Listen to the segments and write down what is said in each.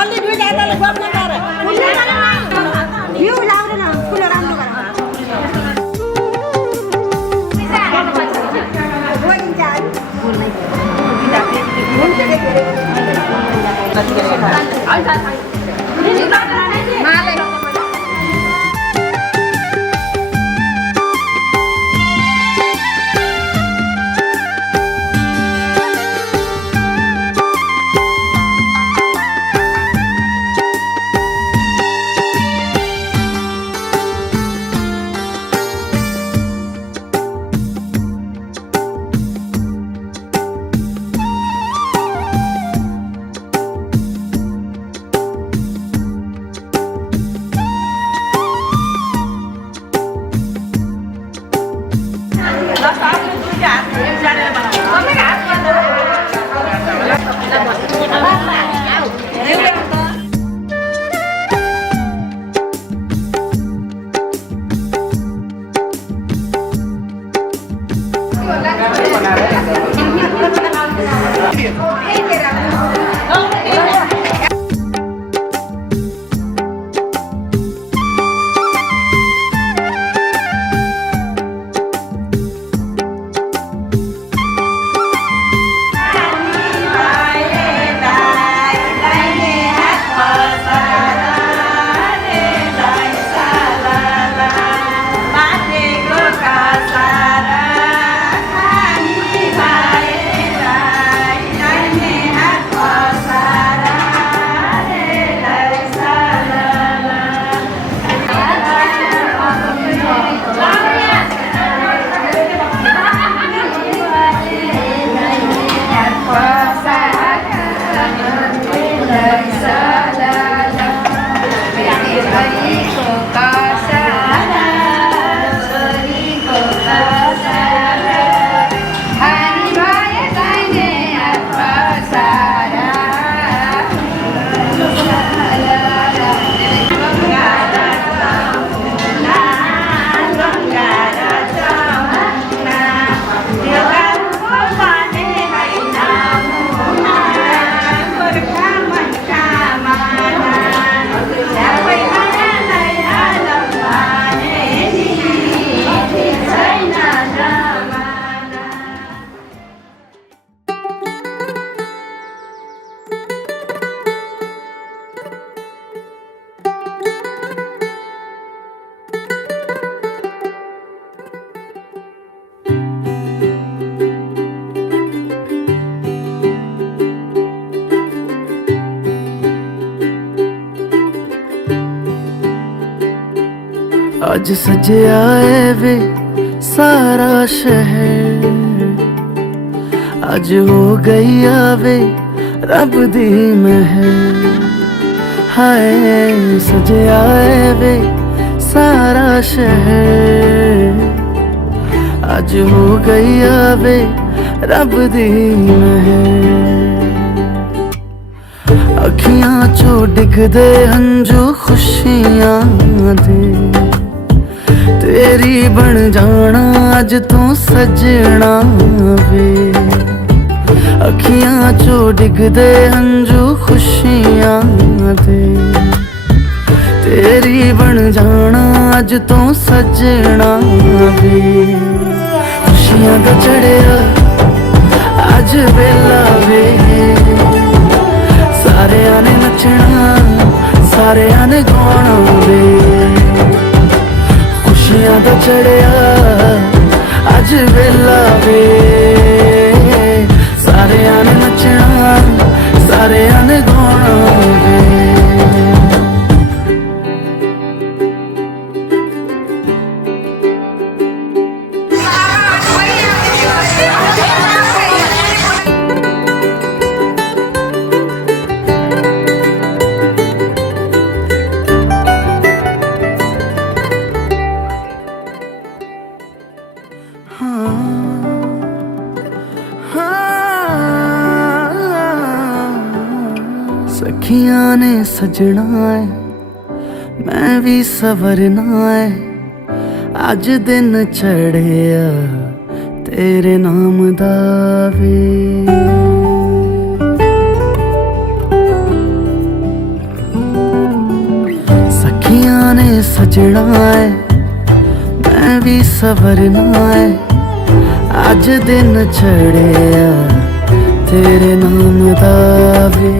अलि दुई जातले गफ नगर भ्यू लाग्दैन फुल राम्रो गर अज सजया है वे सारा शहर, अज हो गई आवे रब दी महर। हाय सजया है वे सारा शहर, अज हो गई आवे रब दी महर। अखियां चो डिगदे हंजू खुशियां दे, तेरी बन जाना अज तू सजना वे। अखियां चो डिगदे हंजू खुशियां दे, तेरी बन जाना अज तू सजना वे। खुशियां दा चढ़िया अज वेला वे, सारेयां ने नचना सारेयां ने गाना वे। खुशियां दा चढ़िया अज वेला वे, सारेयां ने नचना सारेयां ने गाना वे। सखियां ने सजना है मैं भी सवरना है, अज दिन चढ़िया तेरे नाम दा वे। सखियां ने सजना है मैं भी सवरना है, अज दिन चढ़िया तेरे नाम दा वे।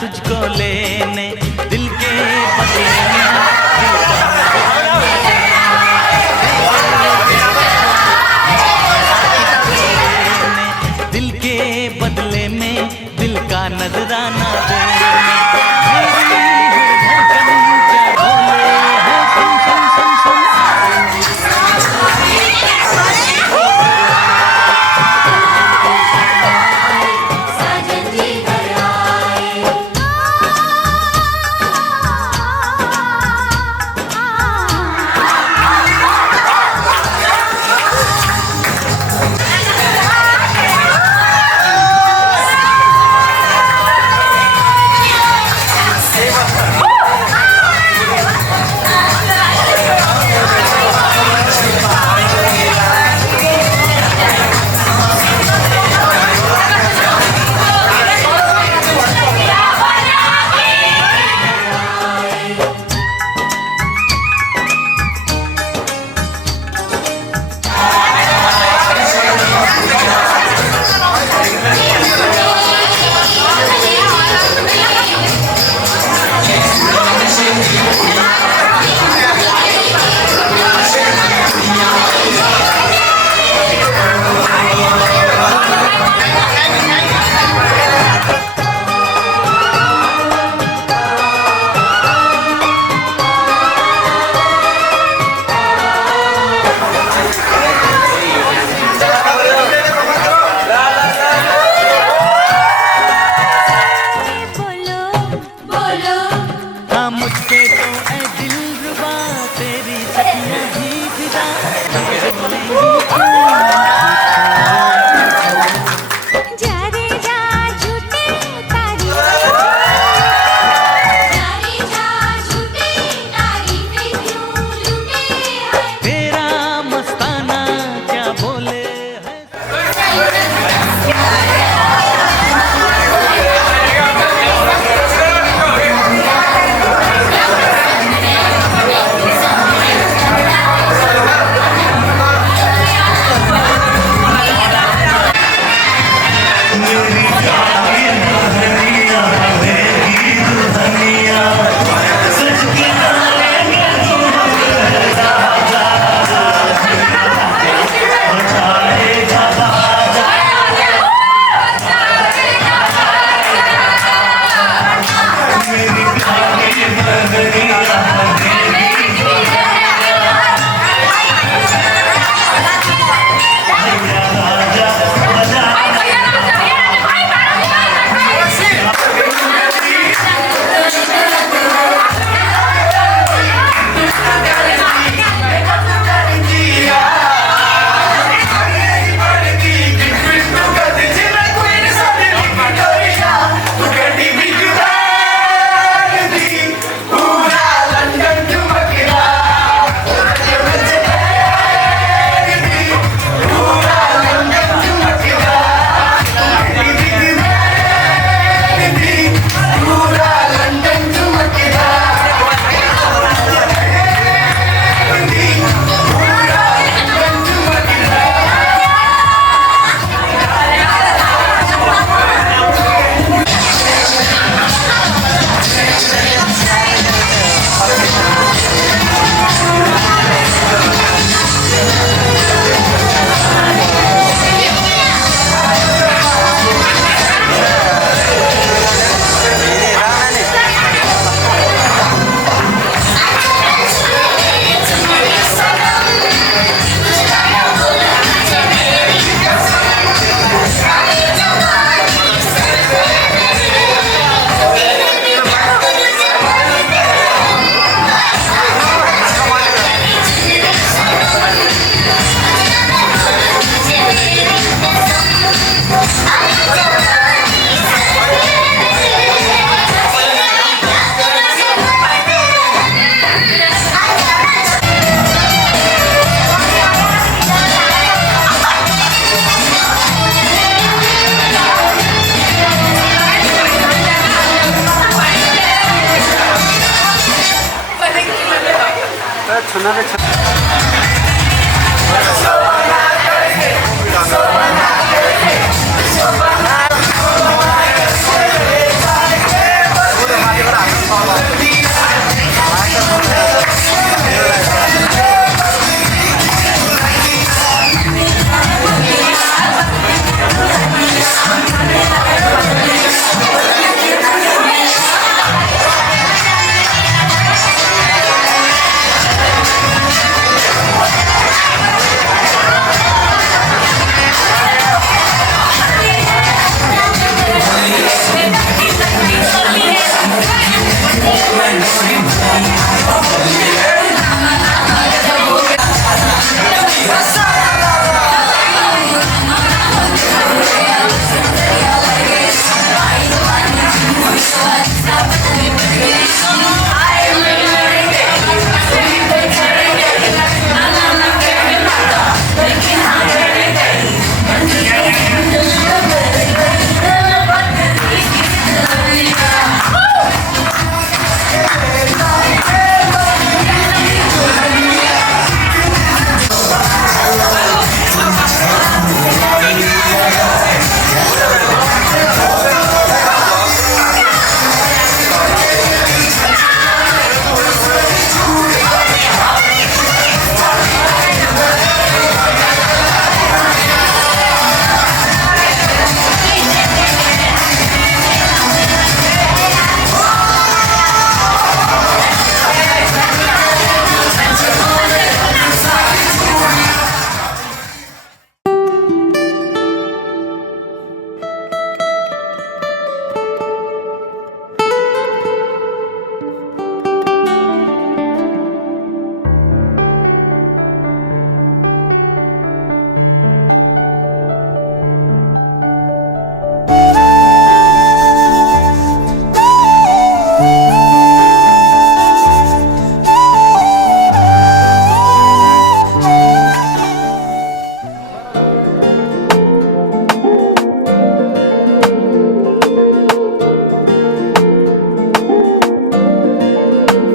तुझको लेने दिल के बदले में दिल के बदले में दिल का नजराना देने।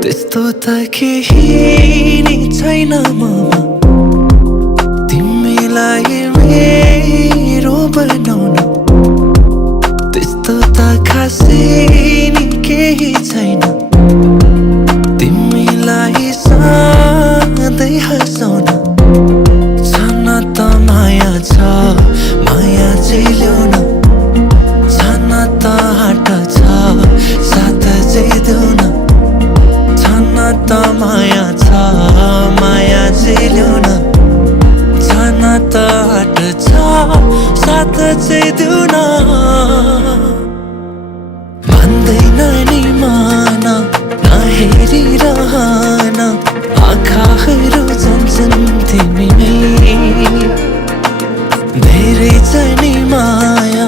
त्यस्तो त केही नि छैन ममा तिमीलाई मेरो बनाउन त्यस्तो त खासै नि केही छैन तिमीलाई सधैँ हँसाउन छन त माया छ माया चाहिँ ल्याउन छन त हाट छ साथ चाहिँ देउन त माया छ माया चाहिँ ल्याउन छन त हाट छ साथ चाहिँ देउन भन्दैन नि मान नहेरिरहन आँखाहरू जान्छन् तिमीमै धेरै छ नि माया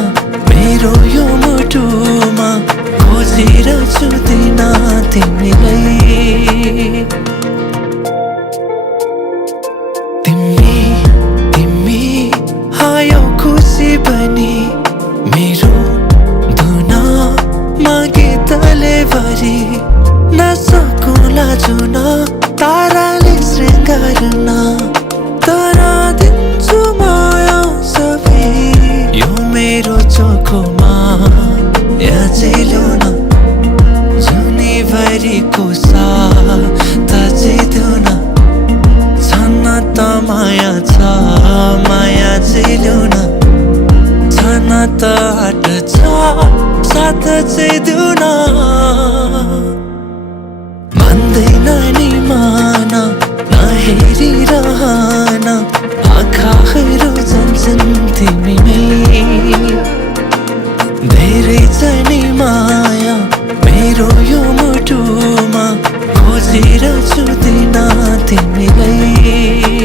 मेरो यो मुटुमा खोजिरहेछु दिन तिमीलाई तिमी आयो खुसी बनी मेरो धुनमा गीतले भरि नसकुला जुन ताराले श्रृङ्गारन तर दिन्छु माया सबै यो मेरो चोखोमा चाहिँ ल्याउन जुनीभरिको साथ चाहिँ देउन छन त माया छ माया चाहिँ ल्याउन छन त हाट छ साथ चाहिँ देउन भन्दैन नि मान नहेरिरहन आँखाहरू जान्छन् तिमीमै धेरै छ नि माया मेरो यो मुटुमा खोजिरहेछु दिन तिमीलाई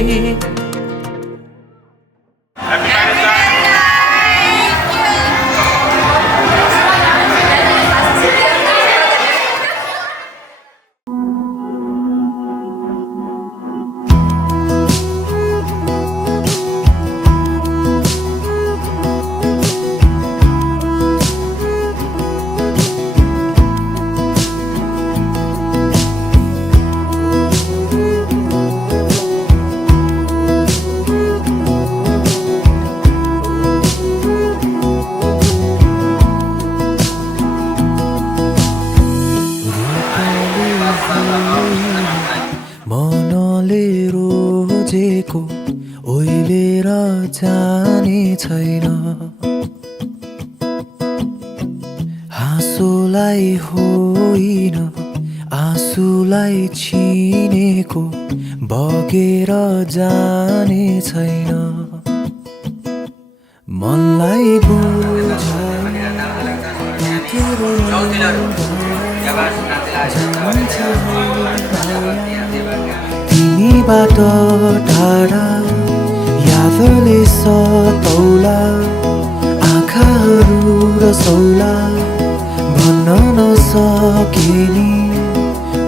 बितेको ओइलेर जाने छैन हाँसोलाई होइन आँसुलाई छिनेको बगेर जाने छैन मनलाई तिमीबाट टाढा यादले सतौला आँखाहरू रसौला भन्न नसके नि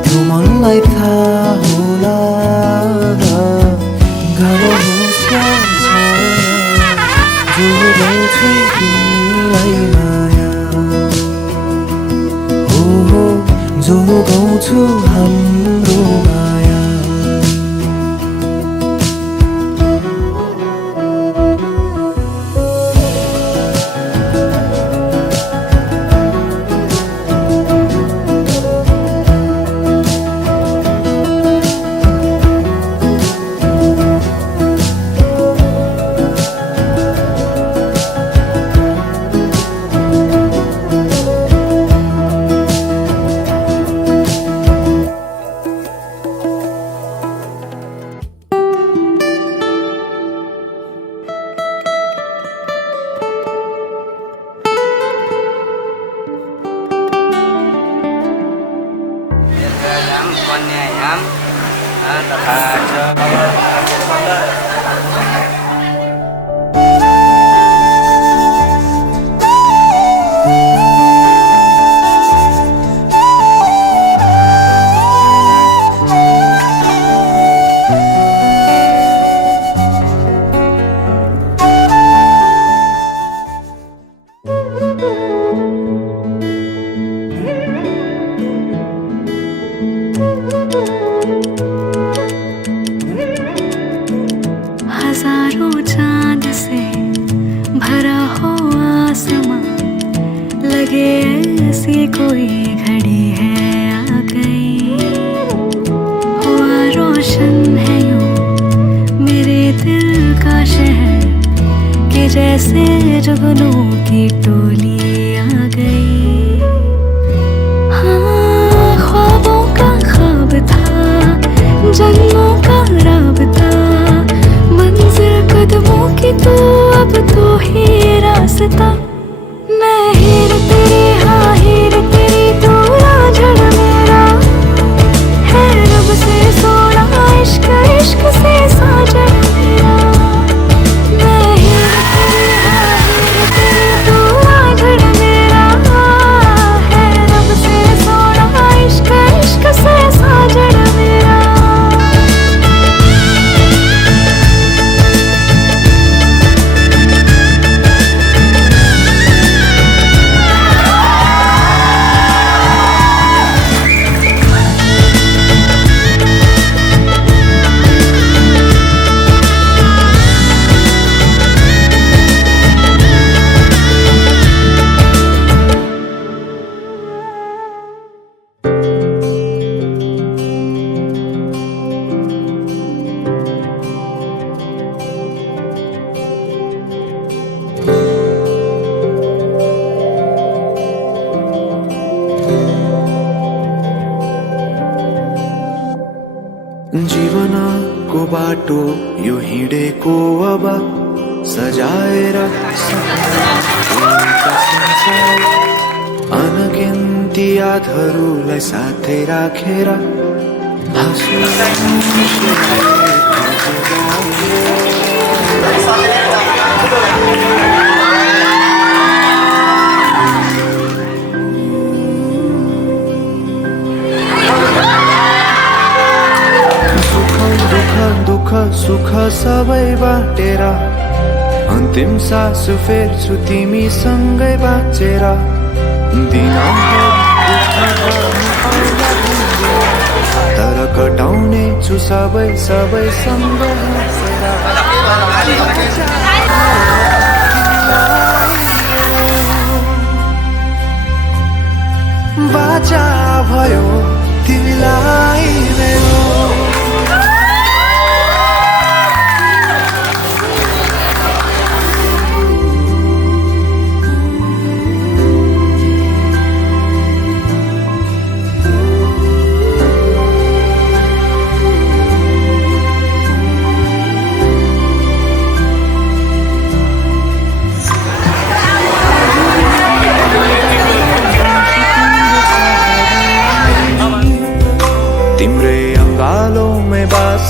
त्यो मनलाई थाहा होला गर्नुहोस् जो गर्छु तिमीलाई माया हो जो गाउँछु हाम्रो माया हजारों चांद से भरा हो आसमां लगे ऐसी कोई घड़ी है आ गई हुआ रोशन है यूं मेरे दिल का शहर कि जैसे जुगनों की टोली आ गई हाँ ख्वाबों का ख्वाब था जन्मों का राबता मंजिल कदमों की तो अब तो ही रास्ता मैं हीर तेरी हाँ हीर तेरी तू राझड़ मेरा है रब से सोना इश्क इश्क से साजन मेरा मैं हीर तेरी हाँ हीर तेरी तू राझड़ मेरा है रब से सोना इश्क इश्क से साजन मेरा जीवनको बाटो यो हिँडेको अब सजाएर अनगिन्ती यादहरूलाई साथै राखेर दुःख सुख सबै बाटेर अन्तिम सास फेर्छु तिमीसँगै बाँचेर तर कटाउने छु सबै सँग बाचा भयो तिमीलाई मेरो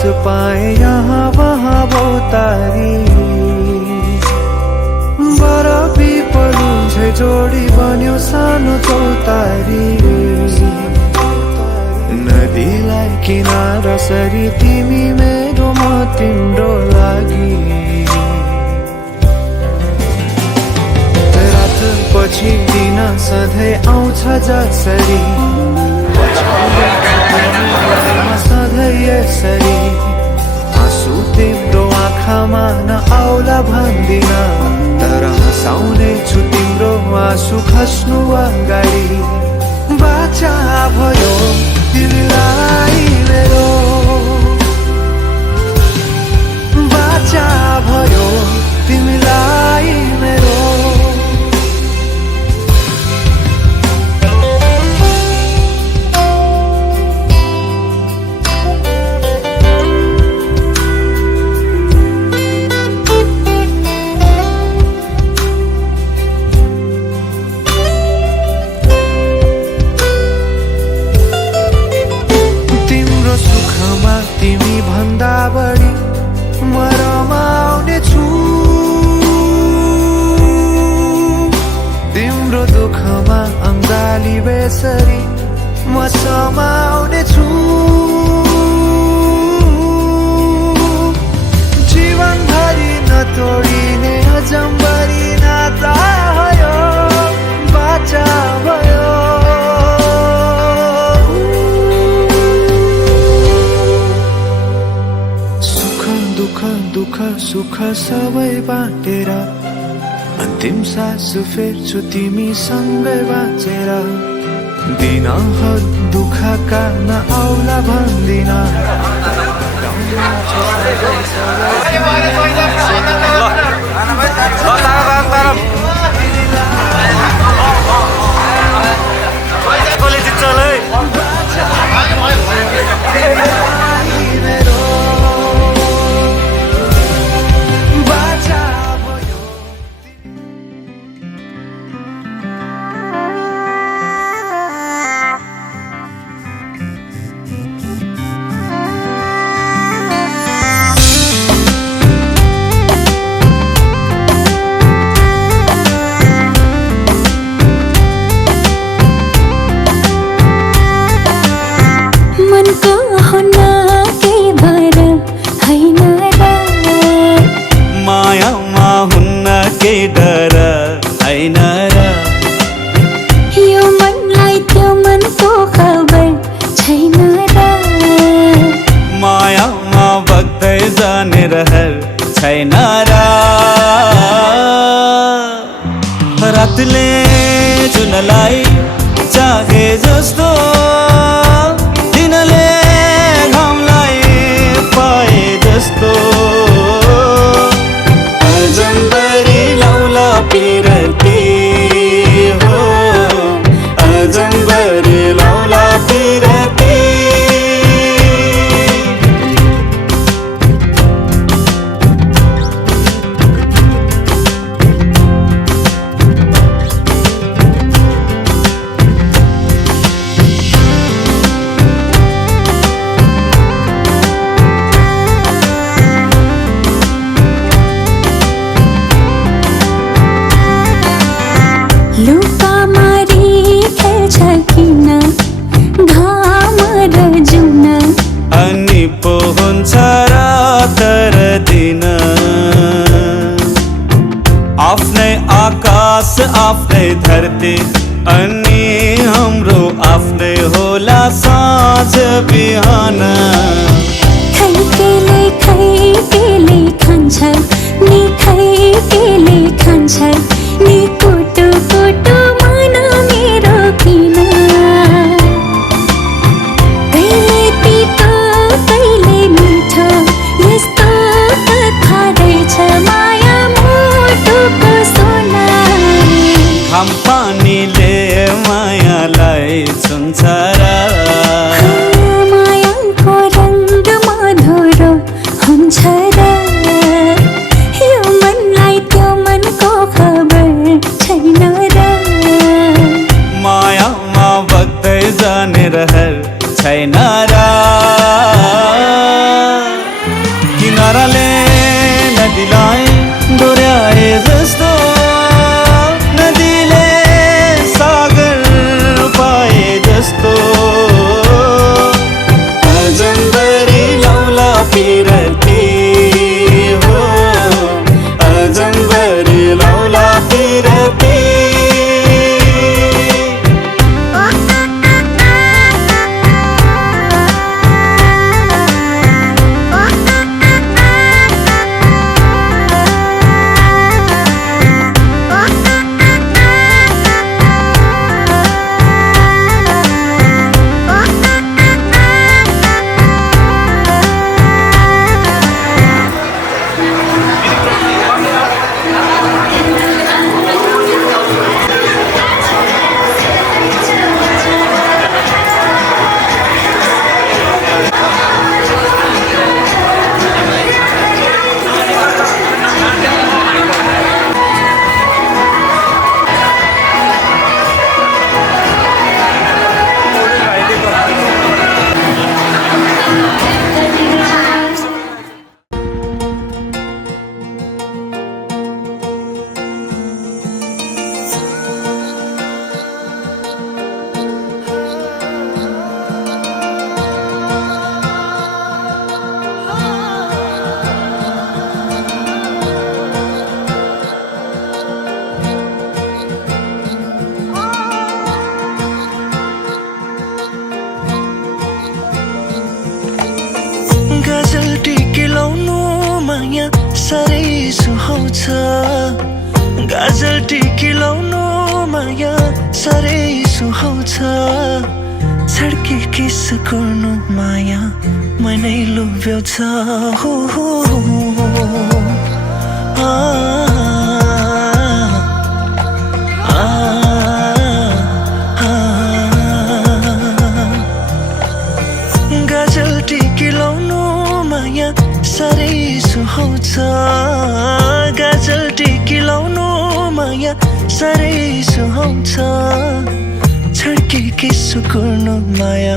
पाए यहाँ वहाँ बहुतारी बरफी पलुझे जोडी बन्यो सानो चौतारी नदीलाई किनारा सरी तिमी मेरो म तिम्रो लागि रात पछि दिन सधैँ आउँछ जसरी सधैँ यसरी आँसु तिम्रो आँखामा नआउला भन्दिन तर हँसाउने छु तिम्रो आँसु खस्नु अगाडि बाचा भयो तिमीलाई मेरो बाचा भयो तिमीलाई मेरो तिमी भन्दा बढी म रमाउने छु तिम्रो दुःखमा अङ्गाली बेसरी म समाउने छु जीवनभरि नतोडिने अजम्बरी नाता भयो बाचा भयो दुःख सुख सबै बाँटेर अन्तिम सास फेर्छु तिमी सँगै बाँचेर दिनहरु दुःखका नआउला भन्दिन डर हैन र यो मनलाई त्यो मनको खबर छैन र मायामा बग्दै जाने रहर छैन र रातले जुनलाई चाहे जस्तो दिनले घामलाई पाए जस्तो पिरती हो अजम्बरी लौला पिरती लुका मारी खेल्छ किन घाम र जुन अनि पो हुन्छ रात र दिन आफ्नै आकाश आफ्नै धरती अनि हाम्रो आफ्नै होला साँझ बिहान खैकेले खान्छ नि खैकेले खान्छ नि कुटु कुटु मन मेरो किन कहिले तितो कहिले मिठो यस्तो कथा रहेछ माया मोटुको सोना घाम पानीले मायालाई छुन्छ र मायाको रङ्ग मधुरो हुन्छ र यो मनलाई त्यो मनको खबर छैन र मायामा बग्दै जाने रहर छैन र सुहाउँछ गाजल टिकी लाउनु माया साह्रै सुहाउँछ छड्के किस गर्नु माया मनै लोभ्याउँछ हो गाजल टिकी लाउनु माया साह्रै सुहाउँछ गाजल टिकी लाउनु माया साह्रै सुहाउँछ छड्के किस गर्नु माया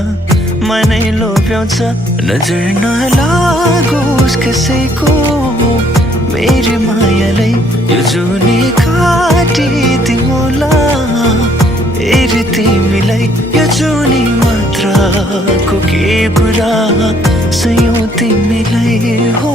मनै लोभ्याउँछ नजर नलागोस् कसैको मेरी मायालाई यो जुनी काटिदिउँला हेरी तिमीलाई यो जुनी मात्रको के कुरा सयौँ तिमीलाई हो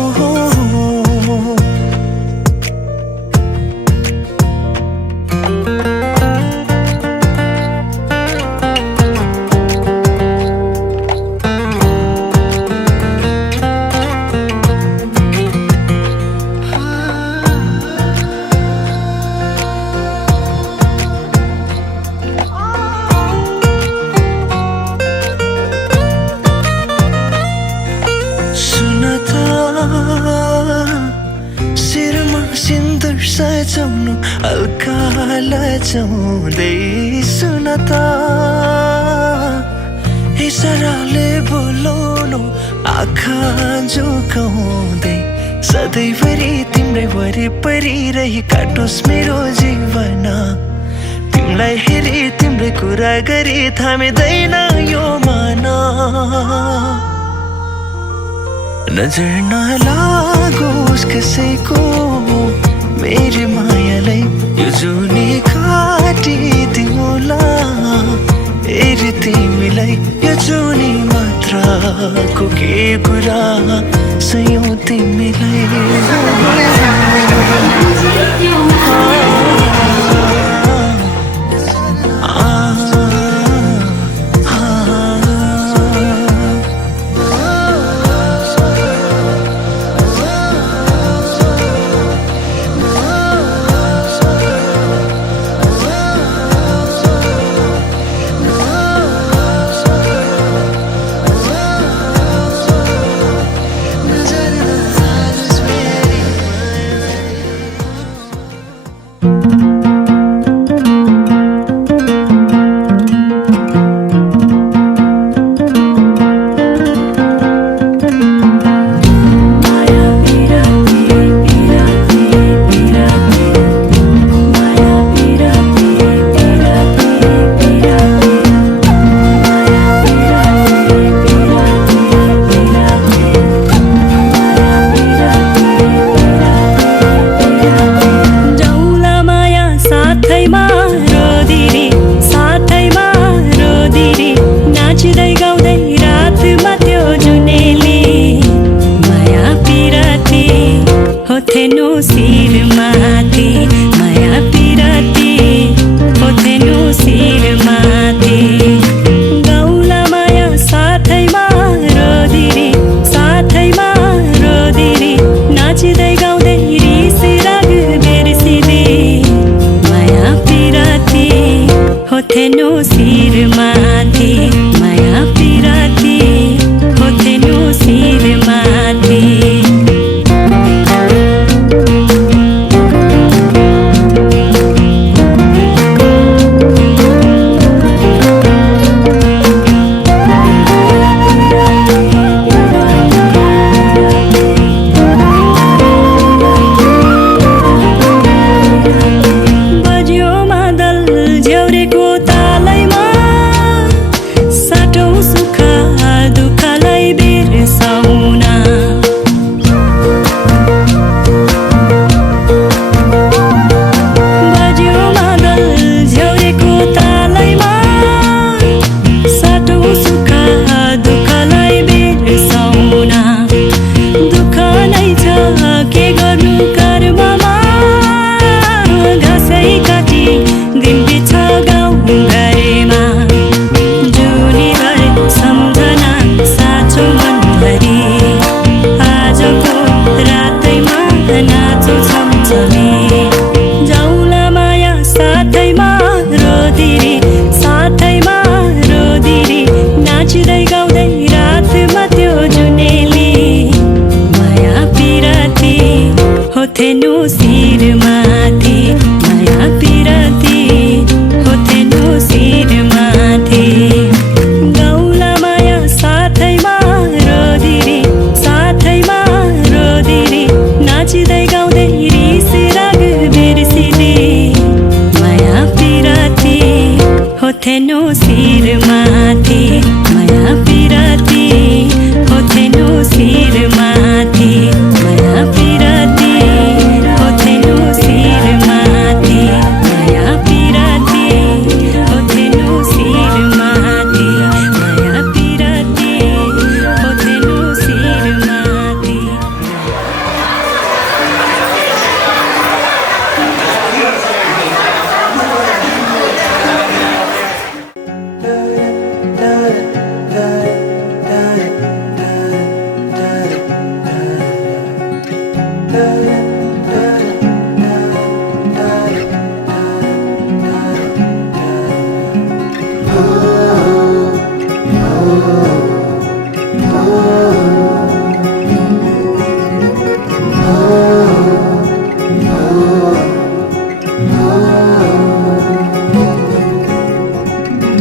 शिरमा सिन्दुर सजाउनु हल्का लजाउँदै सुन त इसाराले बोलाउनु आँखा झुकाउँदै सधैँभरि तिम्रै वरिपरि रही काटोस् मेरो जीवन तिमीलाई हेरी तिम्रै कुरा गरी थामिँदैन यो मन नजर नलागोस् कसैको मेरी मायालाई यो जुनी काटिदिउँला हेरी तिमीलाई यो जुनी मात्रको के कुरा सयौँ तिमीलाई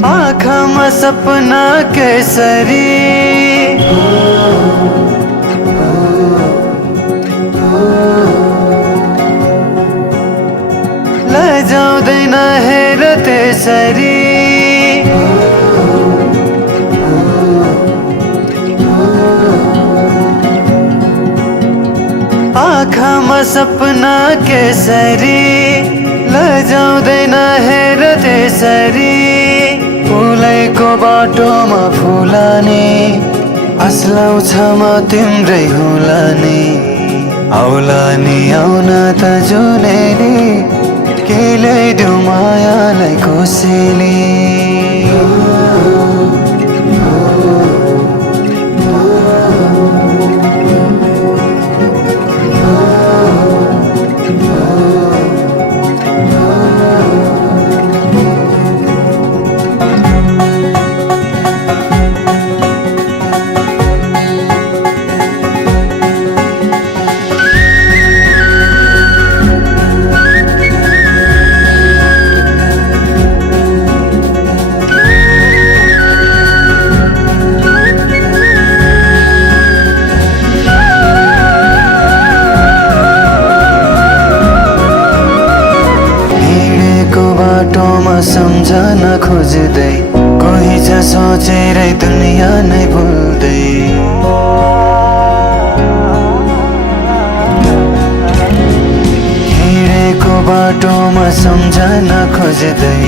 आँखामा सपना केसरी लजाउँदैन हेर त्यसरी आँखामा सपना केसरी लजाउँदैन हेर त्यसरी फुलैको बाटोमा फुलाने आslaउँछ म तिम्रै होला नि आउला नि आउन त जुनेली के ल्याइदेऊ मायालाई कोसेली बाटोमा सम्झन खोज्दै कोही छ सोचेरै दुनियाँ नै भुल्दै हिँडेको बाटोमा सम्झन खोज्दै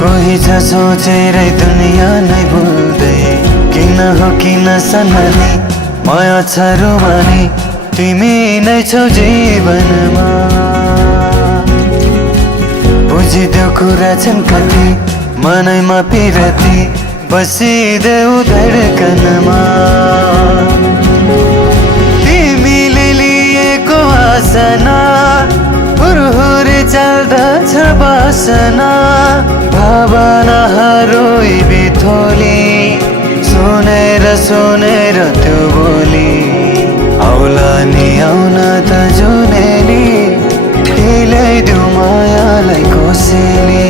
कोही छ सोचेरै दुनियाँ नै भुल्दै किन हो किन सननी माया छ रुमानी तिमी नै छौ जीवनमा बुझिदेऊ कुरा छन् कति मनैमा पिरती बसिदेऊ धडकनमा तिमीले लिएको आसना हुरहुरे चल्दछ बासना भावनाहरू बिथोली सुनेर सुनेर त्यो बोली आउला नि आउन त जुनेली ल्याइदेऊ मायालाई कोसेली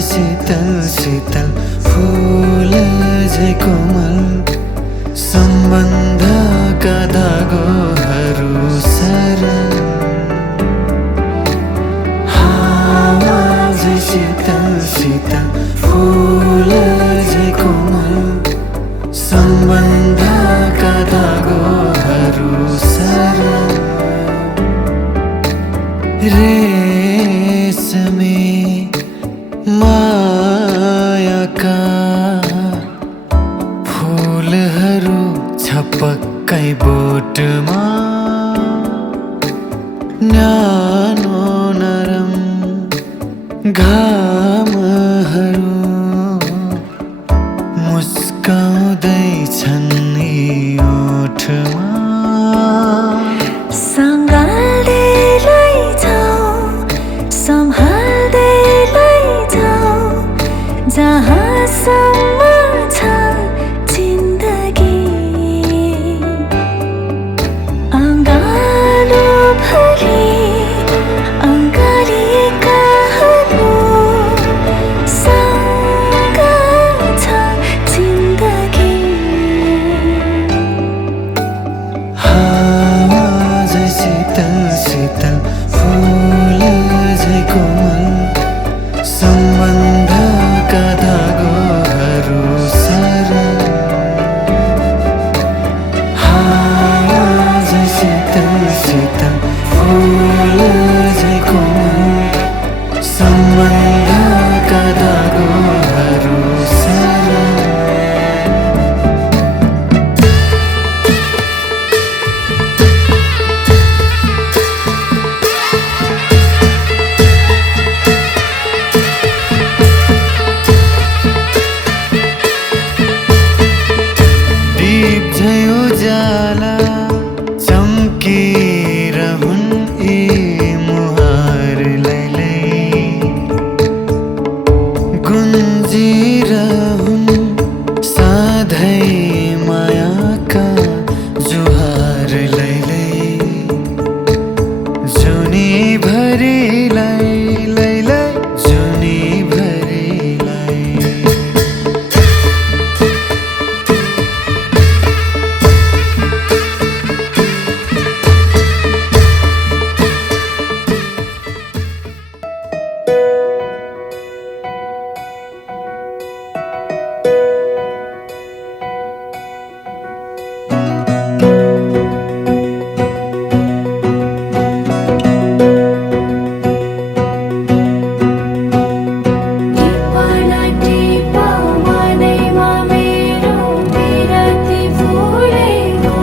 शीतल शीतल फूल झै कोमल सम्बन्धका धागोहरू सरल हावा झै शीतल शीतल फूल झै कोमल सम्बन्धका धागोहरू सरल रेशमी मायाका फूलहरू छपक्कै बोटमा न्यानो नरम घामहरू कहाँसम्म छ जिन्दगी अँगालो भरि अँगालिएकाहरू सँग छ जिन्दगी हावा झै शीतल शीतल फूल झै कोमल सम्बन्धका धागोहरू सरल हावा झै शीतल शीतल फूल झै कोमल सम्बन्धका धागोहरू सरल दीप झै उजाला चम्किरहुन् यी मुहार लैलै गुन्जिरहुन् सधैँ मायाका जुहार लैलै जुनी भरिलाई लैलै जुनी भरिलाई टिपना टिपा मनैमा मेरो बिरती फुलेको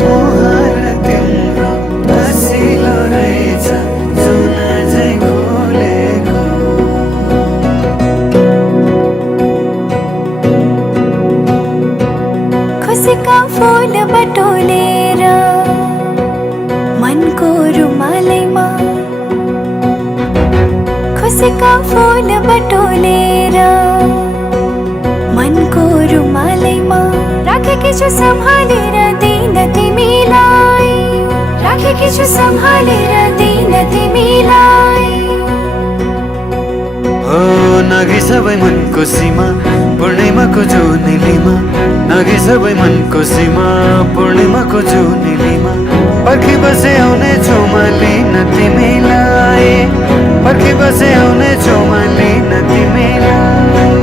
मुहार तिम्रो हँसिलो रहेछ जुन झै खोलेको खुसीका फूल बटोलेर मनको रुमालैमा खुसीका फूल बटोलेर मनको रुमालैमा राखेकी छु सम्हालेर दिन तिमीलाई राखेकी छु सम्हालेर दिन तिमीलाई हो नगी सबै मनको सीमा पूर्णिमाको जुनेलीमा नगी सबै मनको सीमा पूर्णिमाको जुनेलीमा पर्खी बसे आउने छु म लिन तिमीलाई पर्खी बसे आउने छु म लिन तिमीलाई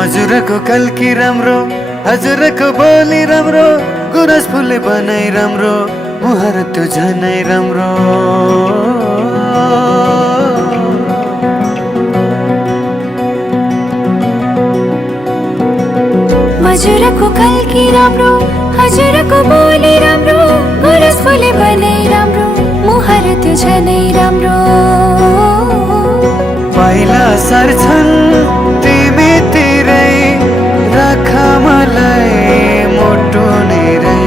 हजुरको कल्की राम्रो हजुरको बोली राम्रो गुरस फुले बनाइ राम्रो मुहार त्यो झनै राम्रो हजुरको कल्की राम्रो हजुरको बोली राम्रो गुरस फुले बनाइ राम्रो मुहार त्यो झनै राम्रो पहिला सर्छन् तिमीतिरै राख मलाई मोटो निरै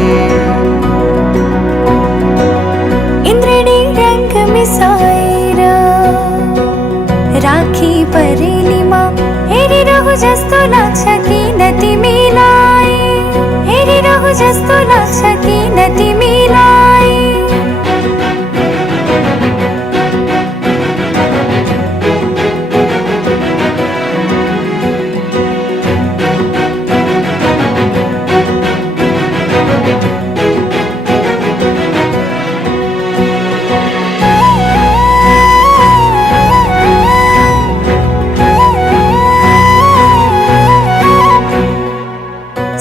इन्द्रणी रंग मिसाएर राखी परेलीमा हेरिरहु जस्तो लाग्छ किन तिमीलाई हेरिरहु जस्तो लाग्छ किन तिमीलाई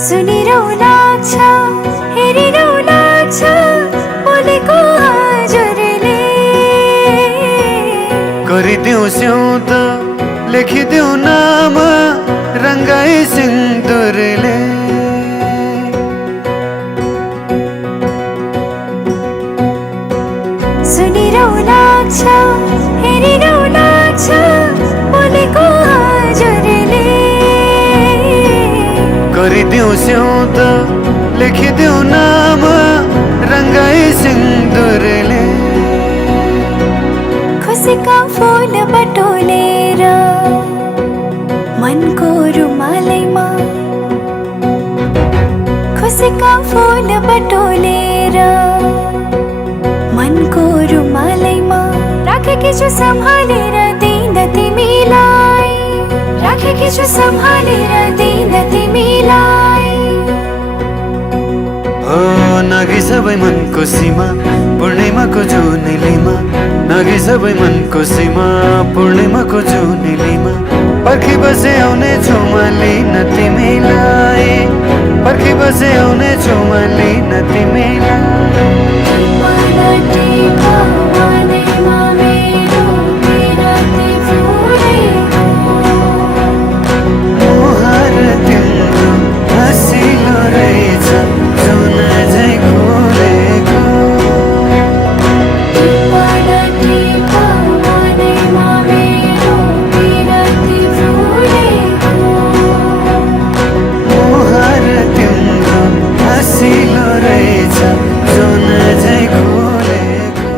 सुनिरहु लाग्छ हेरिरहु लाग्छ बोलेको हजुरले गरिदेऊ स्याउ त लेखिदेऊ नाम रङ्गाई सिन्दुरले सुनिरहु लाग्छ हेरिरहु लाग्छ बोलेको हजुरले गरिदेऊ स्याउत लेखिदेऊ नाम रङ्गाई सिन्दुरले खुसीका फूल बटोलेर मनको रुमालैमा खुसीका फूल बटोलेर मनको रुमालैमा राखेकी छु सम्हालेर दिन तिमीलाई राखेकी छु सम्हालेर दिन तिमीलाई ओ नागी सबै मनको सीमा पूर्णिमाको जुनेलीमा नागी सबै मनको सीमा पूर्णिमाको जुनेलीमा पर्खी बसे आउने छु म लिन तिमीलाई पर्खी बसे आउने छु म लिन तिमीलाई मुहार तिम्रो हँसिलो रहेछ जुन झैँ खोलेको मुहार तिम्रो हँसिलो रहेछ जुन झैँ खोलेको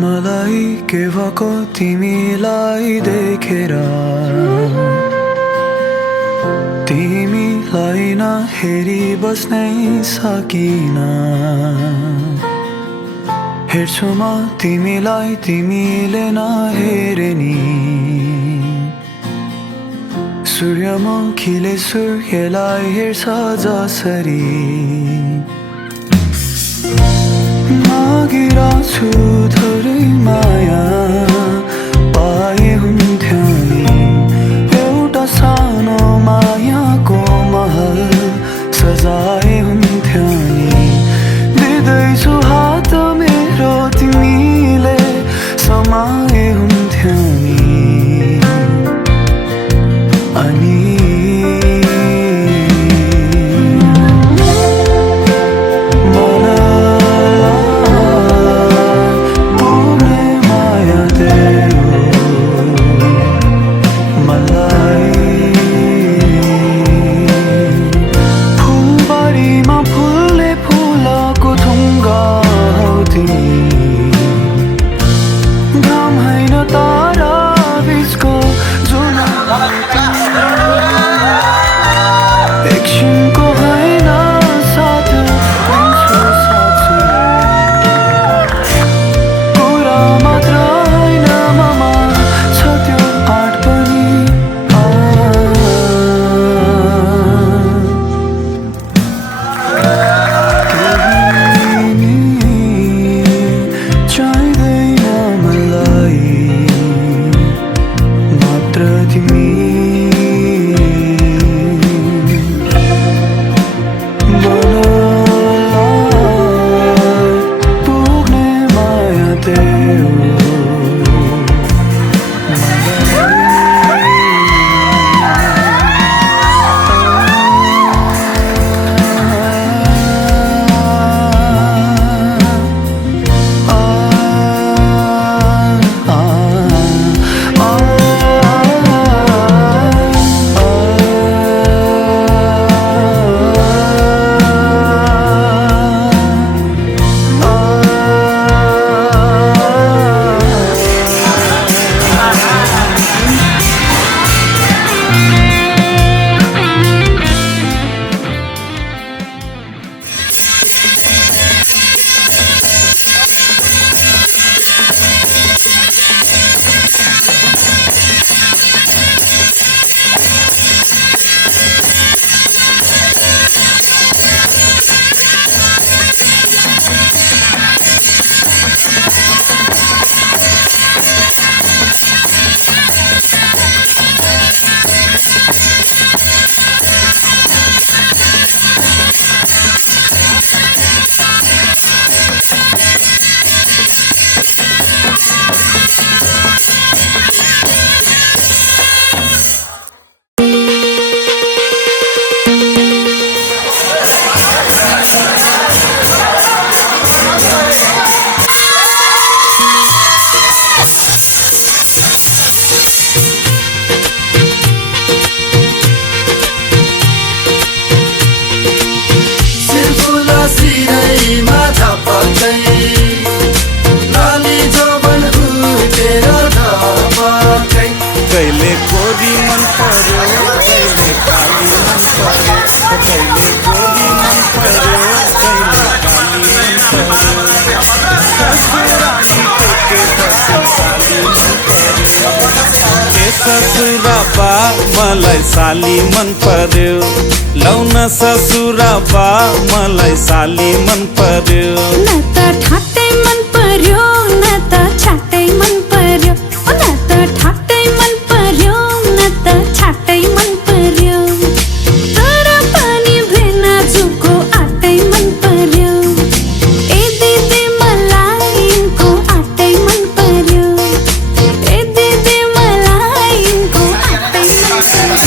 मलाई के भएको तिमीलाई देखेर तिमीलाई नहेरी बस्नै सकिन हेर्छु म तिमीलाई तिमीले नहेरे नि सूर्यमुखीले सूर्यलाई हेर्छ जसरी मागिरहेछु थोरै माया पाए हुन्थ्यो नि एउटा सानो मायाको महल सजाए हुन्थ्यो नि दिँदैछु हात मेरो तिमीले समाए हुन्थ्यो नि अनि पुग्ने माया कहिले गोली मन पर्यो कहिले गाली मन पर्यो ससुराली टेकेपछि साली मन पर्यो ए ससुरा बा मलाई साली मन पर्यो लौन ससुरा बा मलाई साली मन पर्यो न त ठाट्टै मन पर्यो न त छाट्टै मन पर्यो न त ठाट्टै मन पर्यो न त छाट्टै मन पर्यो तर पनि भेना जुको आटै मन पर्यो ए दिदी मलाई यिनको आटै मन पर्यो ए दिदी मलाई यिनको आटै मन पर्यो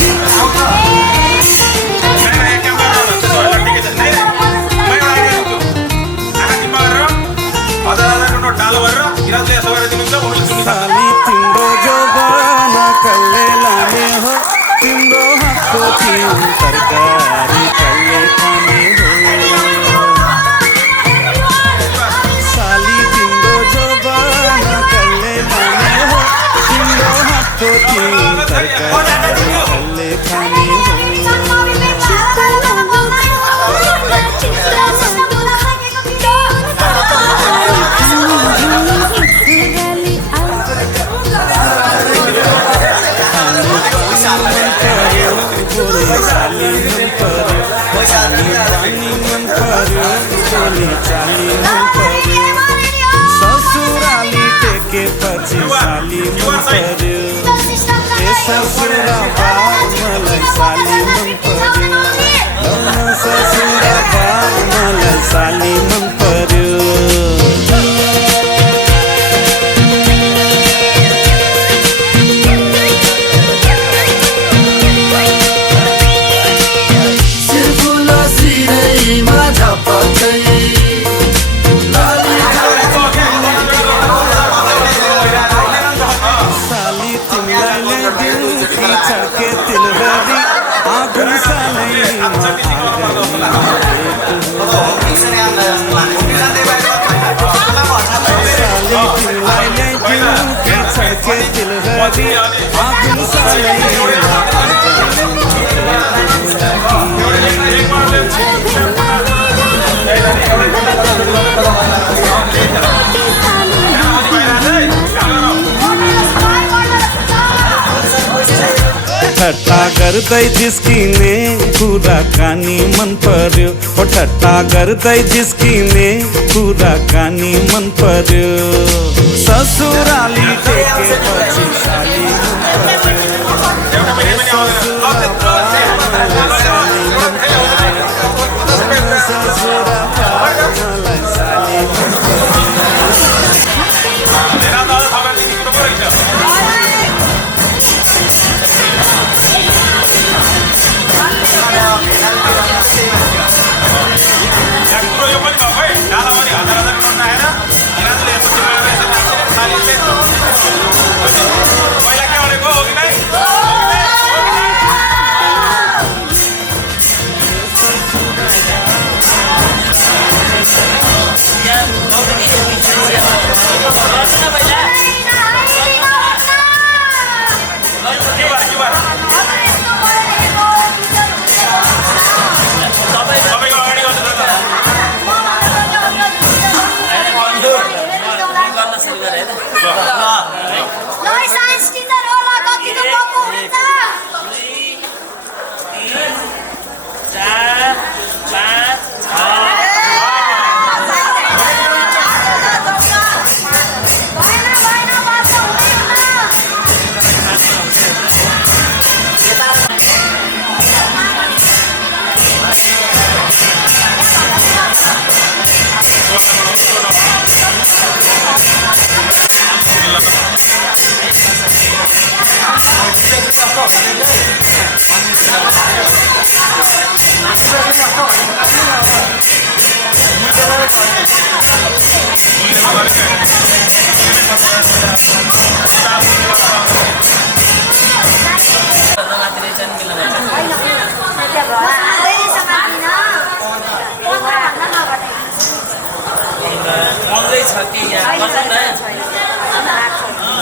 साली तिम्रो जवान कल्ले लाने हो तिम्रो हातको तिन तरकारी कल्ले खाने हो साली तिम्रो जवान कल्ले लाने हो तिम्रो हातको तिन तरकारी कल्ले खाने हो साली मन पर्यो साली पानी मन पर्यो गोली चाली मन पर्यो ससुराली टेकेपछि साली मन पर्यो ए ससुरा बा मलाई साली मन पर्यो ससुरा बा मलाई साली मन पर्यो साली तिमीलाई ल्याइदिउँ कि छड्के तिलहरी आगुन सालैमा साली तिमीलाई ल्याइदिउँ कि छड्के तिलहरी आगुन सालैमा ठट्टा गर्दै जिस्किने कुराकानी मन पर्यो ओ ठट्टा गर्दै जिस्किने कुराकानी मन पर्यो ससुराली टेकेपछि साली मन पर्यो ससुरा बा मलाई साली मन पर्यो ससुरा बा मलाई साली मन पर्यो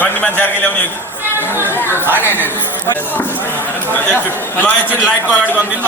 भन्ने मान्छे अर्कै ल्याउने हो कि? ल एकचोटि लाइटको अगाडि गरिदिनु न।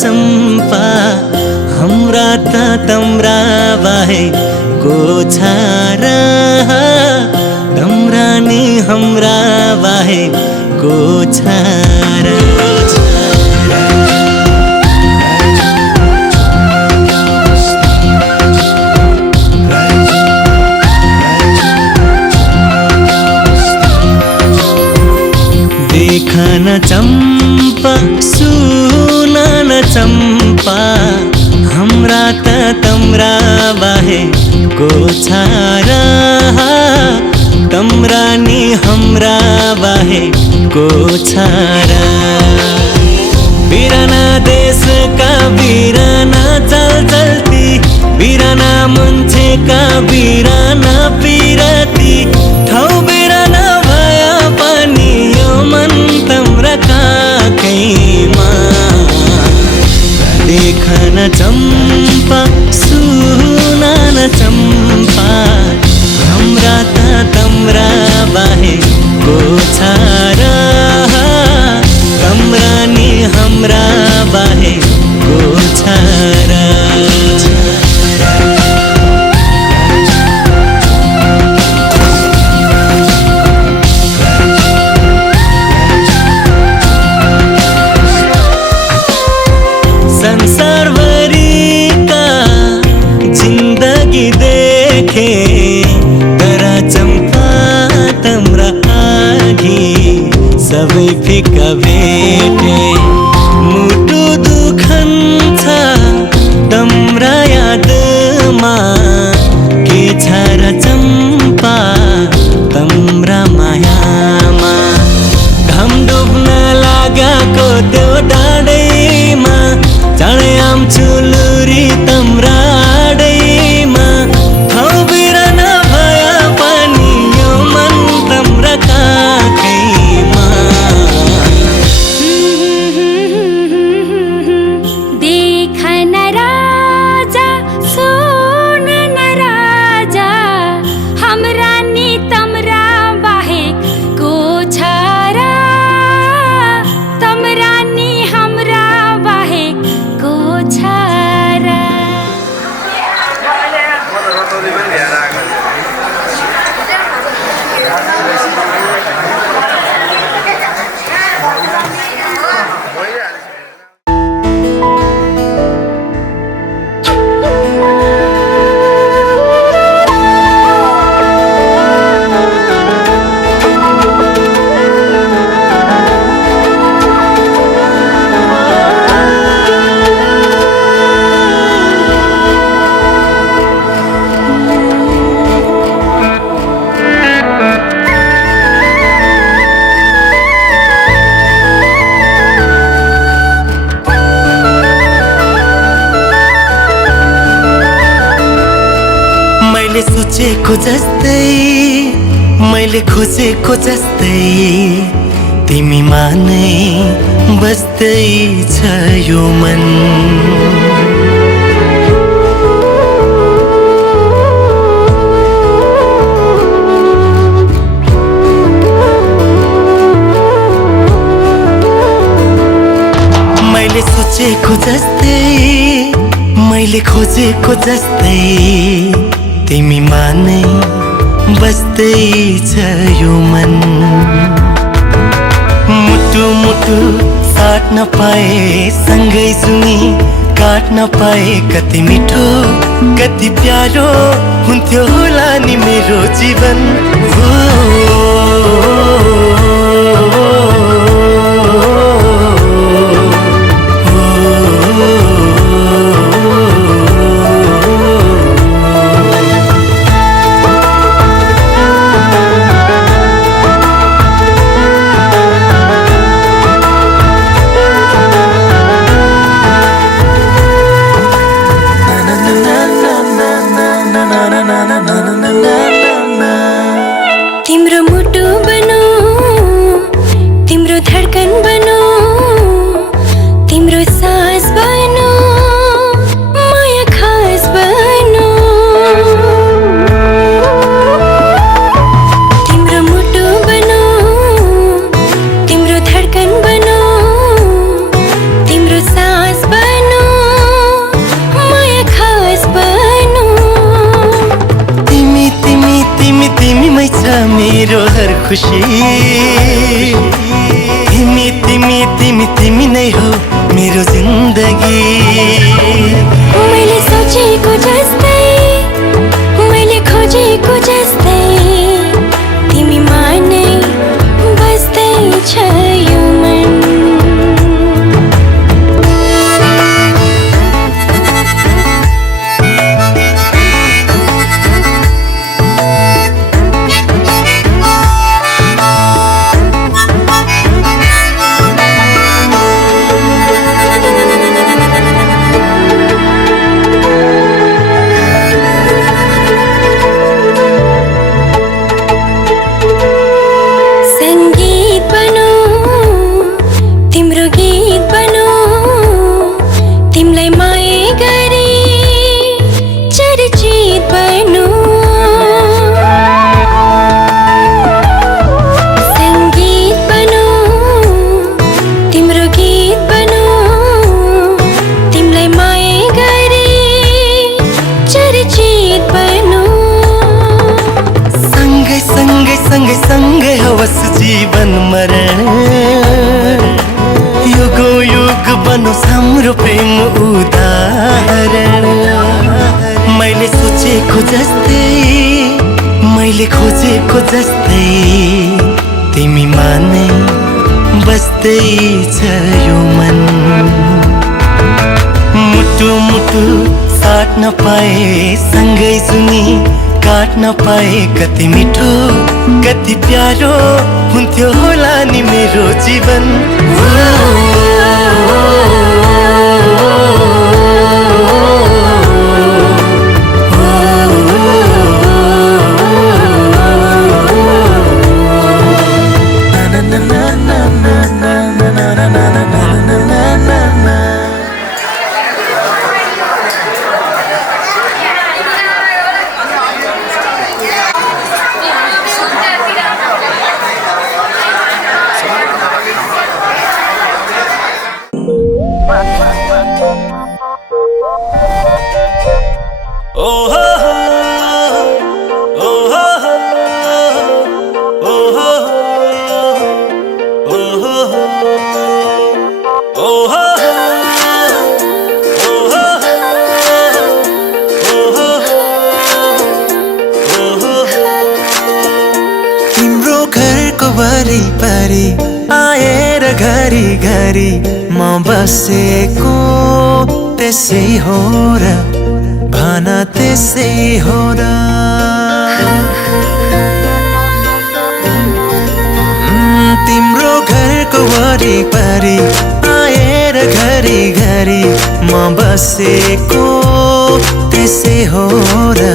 चम्पा हाम्रा त तम्रा बाहे को छारा तम्रा नि हाम्रा बाहे को छारा देखन चम्पा सुनन चम्पा हाम्रा त तम्रा बाहे को छारा तम्रा नि हाम्रा बाहे को छारा बिराना देश का बिराना चल चलती बिराना मान्छेका बिराना पिरती ठाउँ बिराना भए पनि यो मन तम्रा काखैमा देखन चम्पा सुनन चम्पा हाम्रा त तम्रा बाहेकको छ र तम्रा नि हाम्रा बाहेकको छ र संसारभरिका जिन्दगी देखे तर चम्पा तम्रा आगी सबै फिका भेटे मुटु दुखन्छ तम्रा यादमा के छ र चम्पा तम्रा मायामा घाम डुब्न लागेको त्यो डाँडैमा चाँडै आउँछु लुरी तम्रा आडैमा ठाउँ बिराना भए पनि यो मन तम्रा काखैमा देख न राजा सुन न राजा हाम्रा नि तम्रा बाहेकको छ र तम्रा नि हाम्रा बाहेकको छ र मैले सोचेको जस्तै मैले खोजेको जस्तै तिमीमा नै बस्दै छ यो मन मैले सोचेको जस्तै मैले खोजेको जस्तै तिमीमा नै बस्दै छ यो मन मुटु मुटु साट्न पाए सँगै सुनी काट्न पाए कति मिठो कति प्यारो हुन्थ्यो होला नि मेरो जीवन तिम्रो मुटु बनो तिम्रो धडकन बनो तिम्रो सास बनो माया खास बनो तिम्रो मुटु बनो तिम्रो धडकन बनो तिम्रो सास बनो माया खास बनो तिमी तिमी तिमी तिमीमै छ मेरो हर खुसी तिमी तिमी तिमी तिमी नै हो मेरो जिन्दगी मैले सोचेको जस्तै मैले खोजेको जस्तै तिमीमा नै बस्दै छ यो मन हाम्रो प्रेम उदाहरण मैले सोचेको जस्तै मैले खोजेको जस्तै तिमीमा नै बस्दैछ यो मन मुटु मुटु साट्न पाए सँगै सुनी काट्न पाए कति मिठो कति प्यारो हुन्थ्यो होला नि मेरो जीवन वरिपरि आएर घरी घरी म बसेको त्यसै हो र भन त्यसै हो र तिम्रो घरको वरिपरि आएर घरी घरी म बसेको त्यसै हो र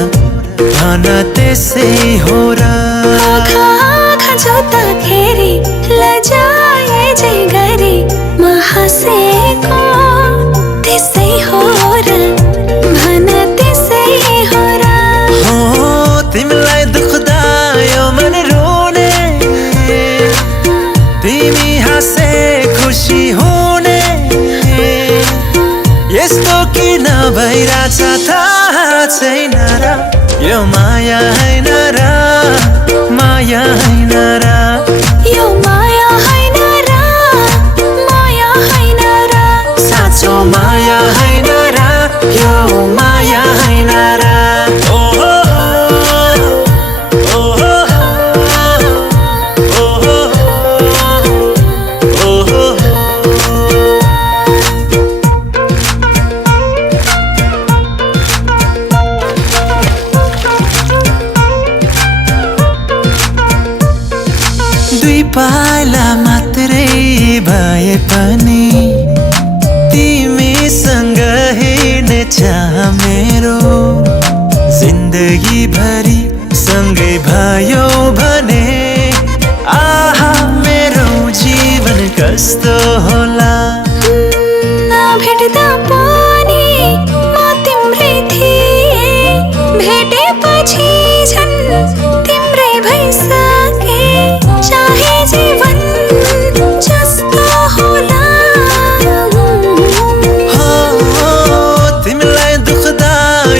भन त्यसै हो र जोत्दाखेरि लजाए जे गरी म हाँसेको त्यसै हो र भन त्यसै हो र हो तिमीलाई दुख्दा यो मन रोने तिमी हाँसे खुसी हुने यस्तो किन भइरहेछ थाहा छैन र यो माया हैन र माया हैन र यो माया हैन र माया हैन र साँचो माया हैन र यो माया हैन र दुई पाइला मात्रै भए पनि तिमीसँग हिँड्ने चाह मेरो जिन्दगी भरि सँगै भयो भने आहा मेरो जीवन कस्तो होला भेट्दा पनि म तिम्रै थिएँ भेटेपछि झन् तिम्रै भइसके चाहे जीवन जस्तो होला तिमीलाई दुख्दा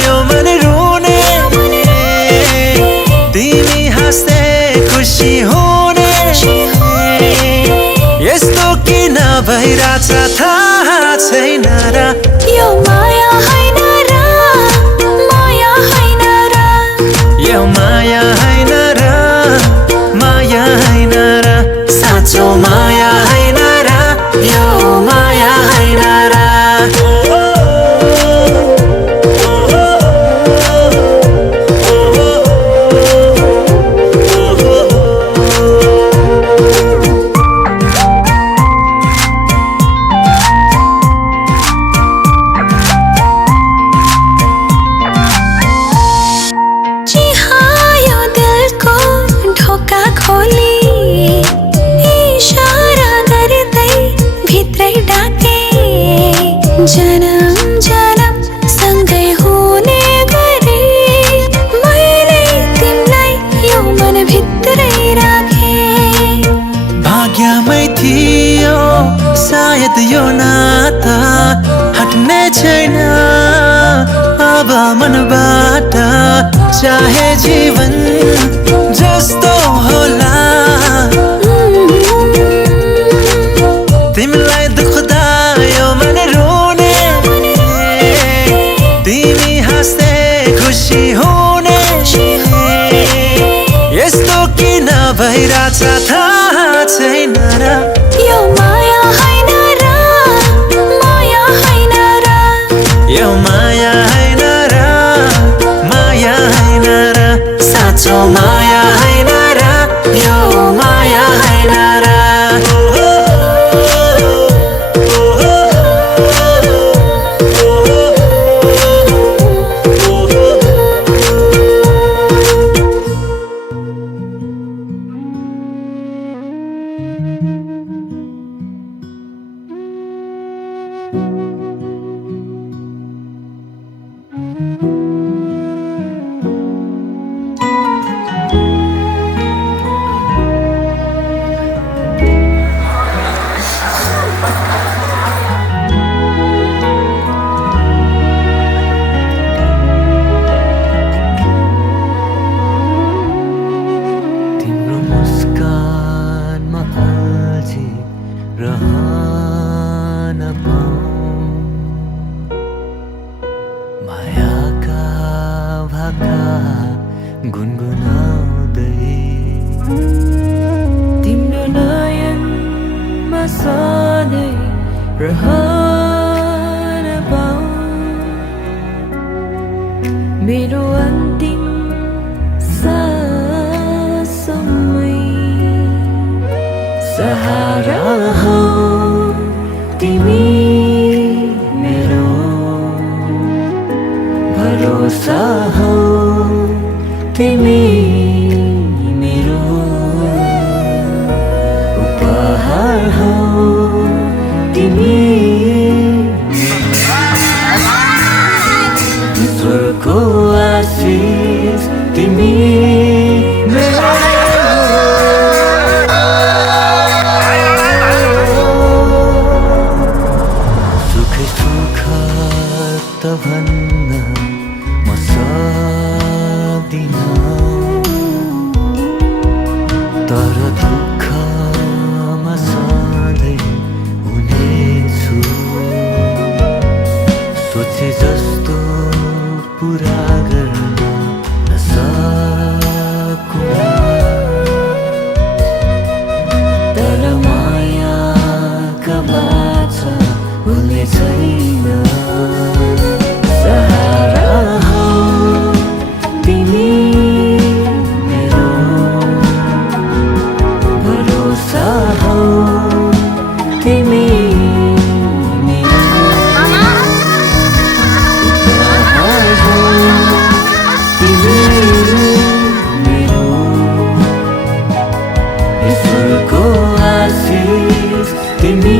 यो मन रोने तिमी हाँस्दै खुसी हुने यस्तो किन भइरहेछ थाहा छैन र यो माया हैन र माया हैन र यो माया हैन र माया हैन र साँचो माया हैन र यो माया हैन र जनम जनम सँगै हुने गरे मैले तिमीलाई यो मन भित्रै राखे भाग्यमै थियो सायद यो नाता हट्ने छैन अब मनबाट चाहे जीवन जस्तो होला तिमीलाई दुख्दा यो मन रो भइरहेछ थाहा छैन र यो माया हैन र माया हैन र यो माया हैन र माया हैन र साँचो माया हैन र यो माया हैन र रहन पाऊँ मायाका भाका गुनगुनाउँदै तिम्रो नयनमा सधैँ रहन पाऊँ मेरो अन्तिम साससम्मै सहारा हौ तिमी मेरो भरोसा हौ तिमी मेरो उपहार हौ तिमी ईश्वरको आशीष तिमी मेरो भन्न म सक्दिन तर दुःखमा सधैँ हुनेछु सोचे जस्तो पुरा गर्न नसकुला तर मायाका बाचा भुल्ने छैन सहारा हौ तिमी मेरो भरोसा हौ तिमी उपहार हौ तिमी मेरो ईश्वरको आशीष तिमी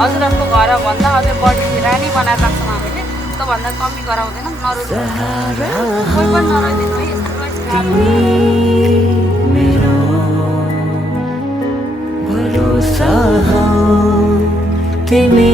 हजुरहरूको घर भन्दा अझै बढी रानी बनाएर राख्छौँ हामीले त्योभन्दा कमी गराउँदैनौँ नरुनु कोही पनि नरुदिनु है मेरो भरोसा हौ तिमी